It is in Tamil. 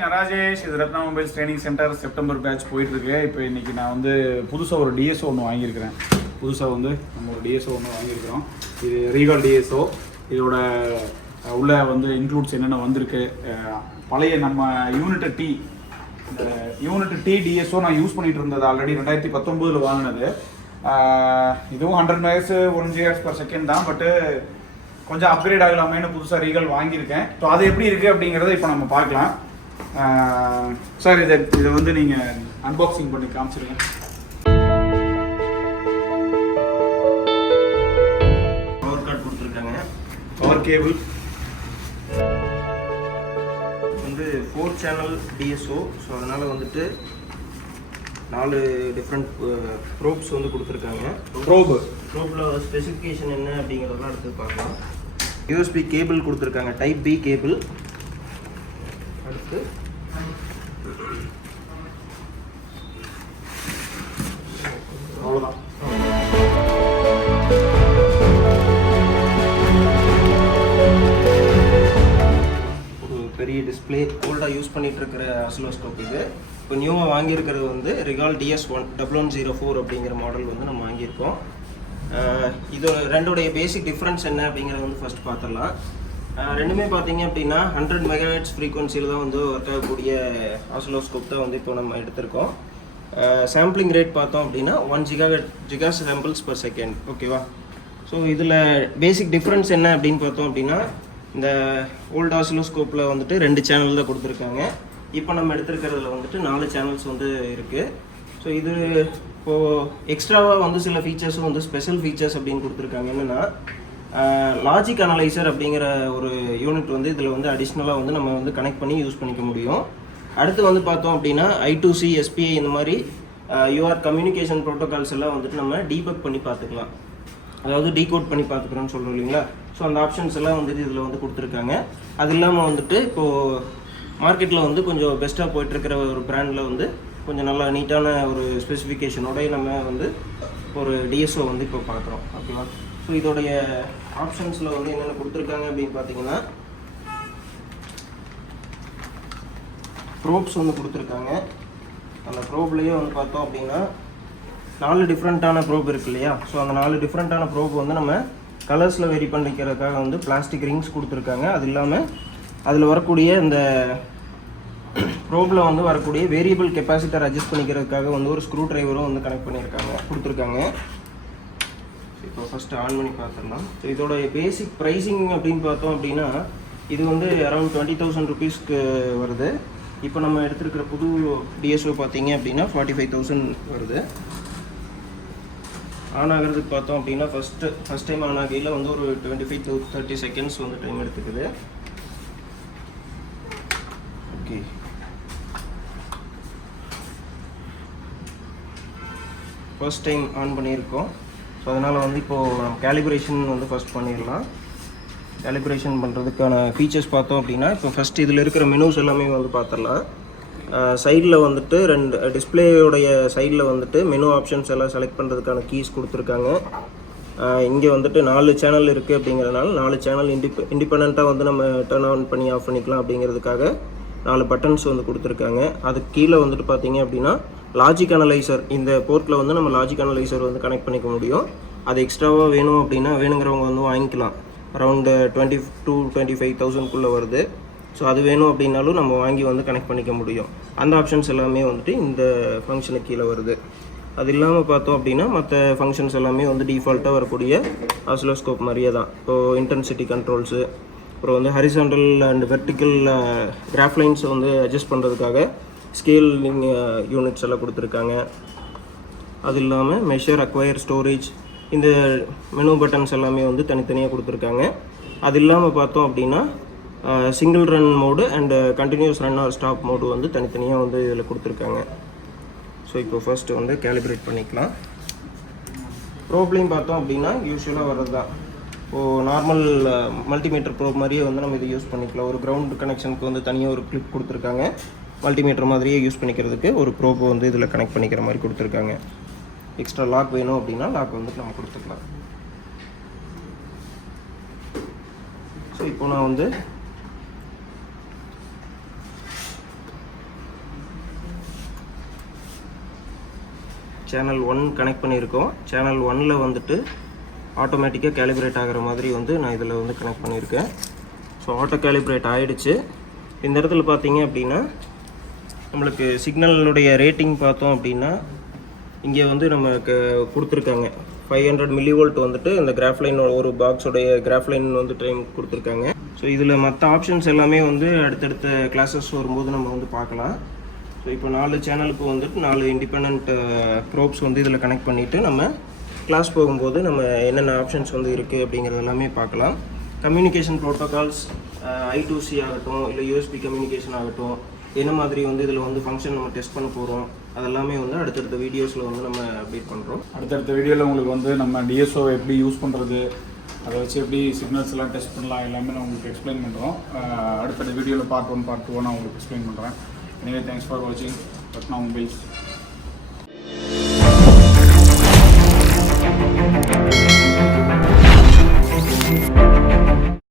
நான் ராஜேஷ். இது Ratna mobiles training centre September batch போயிட்டுருக்கு. இப்போ இன்றைக்கி நான் வந்து புதுசாக ஒரு டிஎஸ்ஓ ஒன்று வாங்கியிருக்கிறேன். புதுசாக வந்து நம்ம ஒரு டிஎஸ்ஓ ஒன்று வாங்கியிருக்கிறோம். இது ரீகால் டிஎஸ்ஓ. இதோட உள்ள வந்து இன்க்ளூட்ஸ் என்னென்ன வந்திருக்கு. பழைய நம்ம யூனிட் டி டிஎஸ்ஓ நான் யூஸ் பண்ணிகிட்டு இருந்தது ஆல்ரெடி 2019 வாங்கினது. இதுவும் 100 மெகாஸ் 1 GHz/s தான். பட்டு கொஞ்சம் அப்கிரேட் ஆகலாமேன்னு புதுசாக ரீகால் வாங்கியிருக்கேன். ஸோ அது எப்படி இருக்குது அப்படிங்கிறத இப்போ நம்ம பார்க்கலாம். சார் இதை வந்து நீங்கள் அன்பாக்சிங் பண்ணி காமிச்சிருங்க. பவர் கார்டு கொடுத்துருக்காங்க, பவர் கேபிள் வந்து 4 சேனல் டிஎஸ்ஓ. ஸோ அதனால் வந்துட்டு 4 டிஃப்ரெண்ட் ப்ரோப்ஸ் வந்து கொடுத்துருக்காங்க. ப்ரோப்பில் ஸ்பெசிஃபிகேஷன் என்ன அப்படிங்கிறதெல்லாம் எடுத்து பார்க்கலாம். யூஎஸ்பி கேபிள் கொடுத்துருக்காங்க, டைப் பி கேபிள். அடுத்து அவ்வளோதான். ஒரு பெரிய டிஸ்பிளே, ஓல்டாக யூஸ் பண்ணிகிட்டு இருக்கிற ஆசிலோஸ்கோப் இது. இப்போ நியூவாக வாங்கியிருக்கிறது வந்து ரிகால் DS1104 அப்படிங்கிற மாடல் வந்து நம்ம வாங்கியிருக்கோம். இது ரெண்டோடைய பேசிக் டிஃப்ரென்ஸ் என்ன அப்படிங்கிறத வந்து ஃபஸ்ட் பார்த்துடலாம். ரெண்டுமே பார்த்தீங்க அப்படின்னா 100 மெகாஹெர்ட்ஸ் ஃப்ரீக்வன்சியில் தான் வந்து ஒர்க் ஆகக்கூடிய ஆசிலோஸ்கோப் தான் வந்து இப்போ நம்ம எடுத்திருக்கோம். சாம்பிளிங் ரேட் பார்த்தோம் அப்படின்னா 1 GHz samples per second. ஓகேவா? ஸோ இதில் பேசிக் டிஃப்ரென்ஸ் என்ன அப்படின்னு பார்த்தோம் அப்படின்னா, இந்த ஓல்டு ஆசிலோஸ்கோப்பில் வந்துட்டு 2 சேனல் தான் கொடுத்துருக்காங்க. இப்போ நம்ம எடுத்துருக்கிறதுல வந்துட்டு 4 சேனல்ஸ் வந்து இருக்குது. ஸோ இது இப்போது எக்ஸ்ட்ராவாக வந்து சில ஃபீச்சர்ஸும் வந்து ஸ்பெஷல் ஃபீச்சர்ஸ் அப்படின்னு கொடுத்துருக்காங்க. என்னென்னா லாஜிக் அனலைசர் அப்படிங்கிற ஒரு யூனிட் வந்து இதில் வந்து அடிஷ்னலாக வந்து நம்ம வந்து கனெக்ட் பண்ணி யூஸ் பண்ணிக்க முடியும். அடுத்து வந்து பார்த்தோம் அப்படின்னா I2C, SPI இந்த மாதிரி யூஆர் கம்யூனிகேஷன் ப்ரோட்டோகால்ஸ் எல்லாம் வந்துட்டு நம்ம டீபக் பண்ணி பார்த்துக்கலாம். அதாவது டீகோட் பண்ணி பார்த்துக்கிறோன்னு சொல்கிறோம் இல்லைங்களா? ஸோ அந்த ஆப்ஷன்ஸ் எல்லாம் வந்துட்டு இதில் வந்து கொடுத்துருக்காங்க. அது இல்லாமல் வந்துட்டு இப்போது மார்க்கெட்டில் வந்து கொஞ்சம் பெஸ்ட்டாக போயிட்டுருக்கிற ஒரு பிராண்டில் வந்து கொஞ்சம் நல்லா நீட்டான ஒரு ஸ்பெசிஃபிகேஷனோட நம்ம வந்து ஒரு டிஎஸ்ஓ வந்து இப்போ பார்க்குறோம். ஓகேவா? ஸோ இதோடைய ஆப்ஷன்ஸில் வந்து என்னென்ன கொடுத்துருக்காங்க அப்படின்னு பார்த்தீங்கன்னா, ப்ரோப்ஸ் வந்து கொடுத்துருக்காங்க. அந்த ப்ரோப்லேயே வந்து பார்த்தோம் அப்படின்னா 4 டிஃப்ரெண்ட்டான ப்ரோப் இருக்கு இல்லையா? ஸோ அந்த 4 டிஃப்ரெண்ட்டான ப்ரோப் வந்து நம்ம கலர்ஸில் வெரி பண்ணிக்கிறதுக்காக வந்து பிளாஸ்டிக் ரிங்ஸ் கொடுத்துருக்காங்க. அது இல்லாமல் அதில் வரக்கூடிய இந்த ப்ரோப்பில் வந்து வரக்கூடிய வேரியபிள் கெப்பாசிட்டர் அட்ஜஸ்ட் பண்ணிக்கிறதுக்காக வந்து ஒரு ஸ்க்ரூ ட்ரைவரும் வந்து கனெக்ட் கொடுத்துருக்காங்க. இப்போ ஃபஸ்ட்டு ஆன் பண்ணி பார்த்துடலாம். ஸோ இதோட பேசிக் ப்ரைஸிங் அப்படின்னு பார்த்தோம் அப்படின்னா, இது வந்து அரௌண்ட் 20,000 ருபீஸ்க்கு வருது. இப்போ நம்ம எடுத்துருக்கிற புது டிஎஸ்ஓ பார்த்தீங்க அப்படின்னா 45,000 வருது. ஆன் ஆகிறதுக்கு பார்த்தோம் அப்படின்னா ஃபஸ்ட் டைம் ஆன் ஆகையில் வந்து ஒரு 25 to 30 seconds வந்து டைம் எடுத்துக்குது. ஓகே, ஃபர்ஸ்ட் டைம் ஆன் பண்ணியிருக்கோம். ஸோ அதனால் வந்து இப்போது நம்ம கேலிப்ரேஷன் வந்து ஃபஸ்ட் பண்ணிடலாம். கேலிப்ரேஷன் பண்ணுறதுக்கான ஃபீச்சர்ஸ் பார்த்தோம் அப்படின்னா, இப்போ ஃபஸ்ட் இதில் இருக்கிற மெனூஸ் எல்லாமே வந்து பார்த்துடலாம். சைடில் வந்துட்டு 2 டிஸ்பிளேயோடைய சைடில் வந்துட்டு மெனு ஆப்ஷன்ஸ் எல்லாம் செலக்ட் பண்ணுறதுக்கான கீஸ் கொடுத்துருக்காங்க. இங்கே வந்துட்டு 4 சேனல் இருக்குது அப்படிங்கிறதுனால 4 சேனல் இண்டிபெண்ட்டாக வந்து நம்ம டர்ன் ஆன் பண்ணி ஆஃப் பண்ணிக்கலாம் அப்படிங்கிறதுக்காக 4 பட்டன்ஸ் வந்து கொடுத்துருக்காங்க. அதுக்கு கீழே வந்துட்டு பார்த்தீங்க அப்படின்னா லாஜிக் அனலைசர், இந்த போர்ட்டில் வந்து நம்ம லாஜிக் அனலைசர் வந்து கனெக்ட் பண்ணிக்க முடியும். அது எக்ஸ்ட்ராவாக வேணும் அப்படின்னா வேணுங்கிறவங்க வந்து வாங்கிக்கலாம். அரௌண்டு 20 to 25,000 வருது. ஸோ அது வேணும் அப்படின்னாலும் நம்ம வாங்கி வந்து கனெக்ட் பண்ணிக்க முடியும். அந்த ஆப்ஷன்ஸ் எல்லாமே வந்துட்டு இந்த ஃபங்க்ஷனுக்கு கீழே வருது. அது இல்லாமல் பார்த்தோம் அப்படின்னா மற்ற ஃபங்க்ஷன்ஸ் எல்லாமே வந்து டிஃபால்ட்டாக வரக்கூடிய ஆசிலோஸ்கோப் மாதிரியே தான். இப்போது இன்டென்சிட்டி கண்ட்ரோல்ஸு, அப்புறம் வந்து ஹரிசாண்டல் அண்ட் வெர்டிக்கல் கிராஃப் லைன்ஸை வந்து அட்ஜஸ்ட் பண்ணுறதுக்காக ஸ்கேலிங் யூனிட்ஸ் எல்லாம் கொடுத்துருக்காங்க. அது இல்லாமல் மெஷர், அக்வயர், ஸ்டோரேஜ், இந்த மெனு பட்டன்ஸ் எல்லாமே வந்து தனித்தனியாக கொடுத்துருக்காங்க. அது இல்லாமல் பார்த்தோம் அப்படின்னா single run mode and continuous run or stop mode வந்து தனித்தனியாக வந்து இதில் கொடுத்துருக்காங்க. ஸோ இப்போ ஃபர்ஸ்ட்டு வந்து கேலிப்ரேட் பண்ணிக்கலாம். ப்ரோப்லையும் பார்த்தோம் அப்படின்னா யூஸ்வலாக வர்றது தான். இப்போது நார்மல் மல்டிமீட்டர் ப்ரோப் மாதிரியே வந்து நம்ம இதை யூஸ் பண்ணிக்கலாம். ஒரு கிரவுண்ட் கனெக்ஷனுக்கு வந்து தனியாக ஒரு கிளிப் கொடுத்துருக்காங்க. மல்டிமீட்டர் மாதிரியே யூஸ் பண்ணிக்கிறதுக்கு ஒரு ப்ரோப் வந்து இதில் கனெக்ட் பண்ணிக்கிற மாதிரி கொடுத்துருக்காங்க. எக்ஸ்ட்ரா லாக் வேணும் அப்படின்னா லாக் வந்துட்டு நம்ம கொடுத்துக்கலாம். ஸோ இப்போ நான் வந்து சேனல் 1 கனெக்ட் பண்ணியிருக்கோம். சேனல் 1ல் வந்துட்டு ஆட்டோமேட்டிக்காக கேலிப்ரேட் ஆகிற மாதிரி வந்து நான் இதில் வந்து கனெக்ட் பண்ணியிருக்கேன். ஸோ ஆட்டோ கேலிப்ரேட் ஆகிடுச்சு. இந்த இடத்துல பார்த்தீங்க அப்படின்னா நம்மளுக்கு சிக்னலுடைய ரேட்டிங் பார்த்தோம் அப்படின்னா இங்கே வந்து நமக்கு கொடுத்துருக்காங்க 500 மில்லிவோல்ட் வந்துட்டு இந்த கிராஃப்லைன் ஒரு பாக்ஸோடைய கிராஃப்லைன் வந்து டைம் கொடுத்துருக்காங்க. ஸோ இதில் மற்ற ஆப்ஷன்ஸ் எல்லாமே வந்து அடுத்தடுத்த கிளாஸஸ் வரும்போது நம்ம வந்து பார்க்கலாம். ஸோ இப்போ 4 சேனலுக்கு வந்துட்டு 4 இண்டிபெண்ட் ப்ரோப்ஸ் வந்து இதில் கனெக்ட் பண்ணிவிட்டு நம்ம கிளாஸ் போகும்போது நம்ம என்னென்ன ஆப்ஷன்ஸ் வந்து இருக்குது அப்படிங்கிறது எல்லாமே பார்க்கலாம். கம்யூனிகேஷன் ப்ரோட்டோகால்ஸ் I2C ஆகட்டும் இல்லை USB கம்யூனிகேஷன் ஆகட்டும் என்ன மாதிரி வந்து இதில் வந்து ஃபங்க்ஷன் நம்ம டெஸ்ட் பண்ண போகிறோம் அதெல்லாமே வந்து அடுத்தடுத்த வீடியோஸில் வந்து நம்ம அப்டேட் பண்ணுறோம். அடுத்தடுத்த வீடியோவில் உங்களுக்கு வந்து நம்ம டிஎஸ்ஓ எப்படி யூஸ் பண்ணுறது, அதை வச்சு எப்படி சிக்னல்ஸ் எல்லாம் டெஸ்ட் பண்ணலாம் எல்லாமே நான் உங்களுக்கு எக்ஸ்பிளைன் பண்ணுறோம். அடுத்தடுத்த வீடியோவில் பார்ட் 1 பார்ட் 2 நான் உங்களுக்கு எக்ஸ்பிளைன் பண்ணுறேன். எனவே தேங்க்ஸ் ஃபார் வாட்சிங் ரத்னா மொபைல்ஸ்.